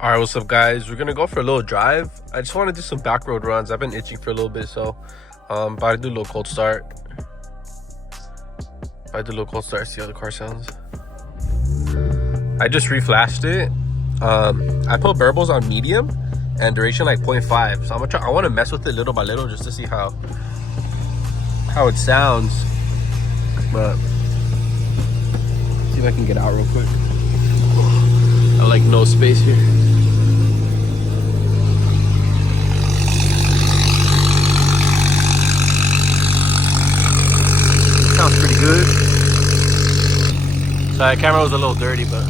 All right, what's up, guys? We're gonna go for a little drive. I just want to do some back road runs. I've been itching for a little bit, so about to do a little cold start. See how the car sounds. I just reflashed it. I put burbles on medium and duration like 0.5. So I'm gonna try. I want to mess with it little by little just to see how it sounds. But see if I can get out real quick. I like no space here. Sounds pretty good. Sorry, the camera was a little dirty, but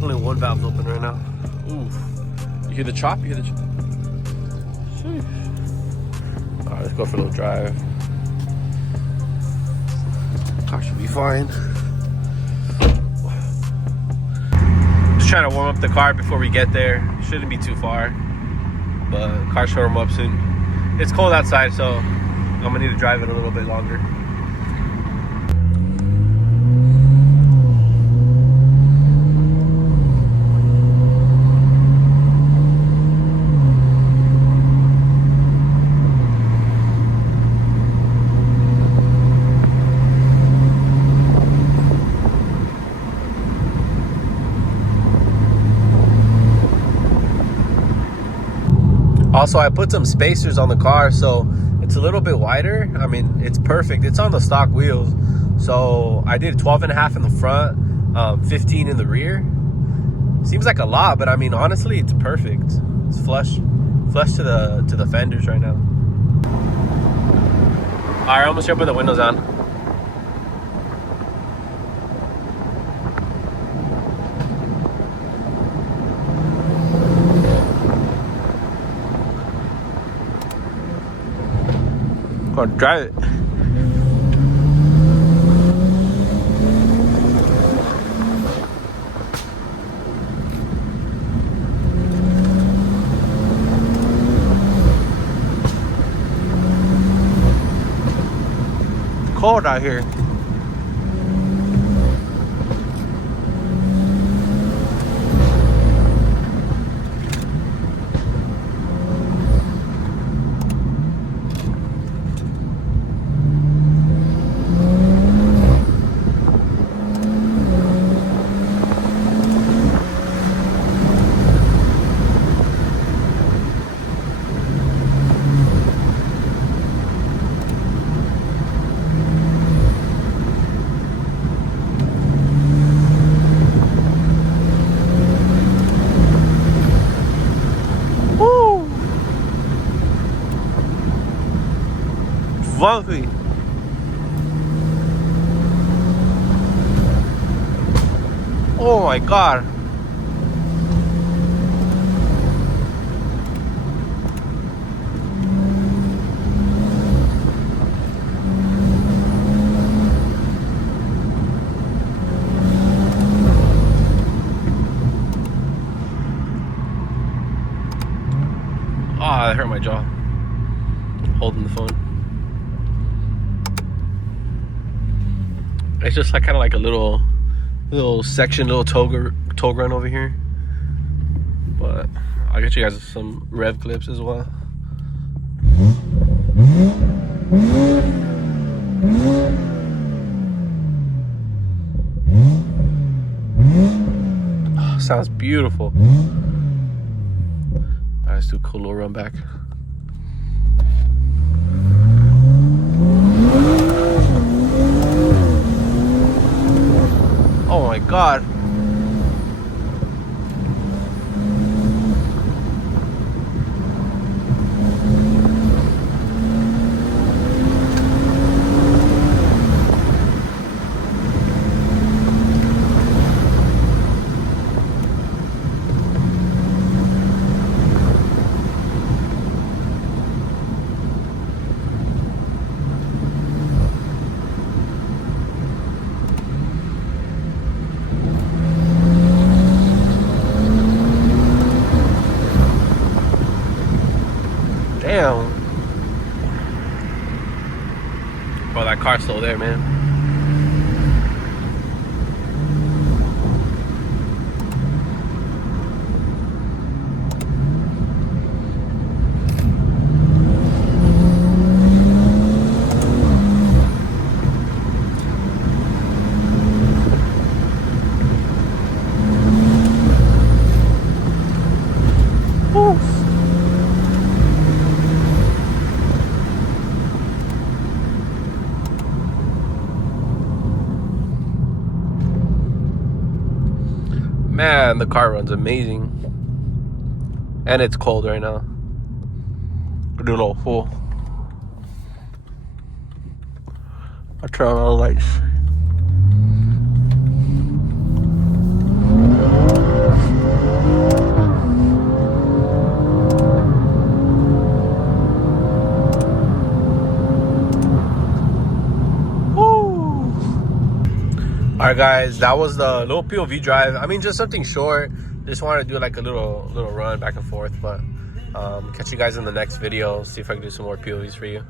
only one valve's open right now. Ooh. You hear the chop? You hear the chop? Alright, let's go for a little drive. Car should be fine. Just trying to warm up the car before we get there. Shouldn't be too far, but the car should warm up soon. It's cold outside, so I'm gonna need to drive it a little bit longer. Also, I put some spacers on the car, so it's a little bit wider. I mean, it's perfect. It's on the stock wheels. So I did 12.5 in the front, 15 in the rear. Seems like a lot, but I mean, honestly, it's perfect. It's flush to the fenders right now. All right, I'm gonna put the windows on. Go drive it. It's cold out here. Fluffy. Oh my god. Ah, that hurt my jaw. Holding the phone. It's just like kind of like a little section, little tow run over here. But I'll get you guys some rev clips as well. Oh, sounds beautiful. Alright, let's do a cool little run back. Oh my god. Damn. Oh, that car's still there, man. Man, the car runs amazing. And it's cold right now. We're doing a little full. I'll turn on all the lights. Alright guys, that was the little POV drive. I mean, just something short. Just wanted to do like a little run back and forth. But catch you guys in the next video. See if I can do some more POVs for you.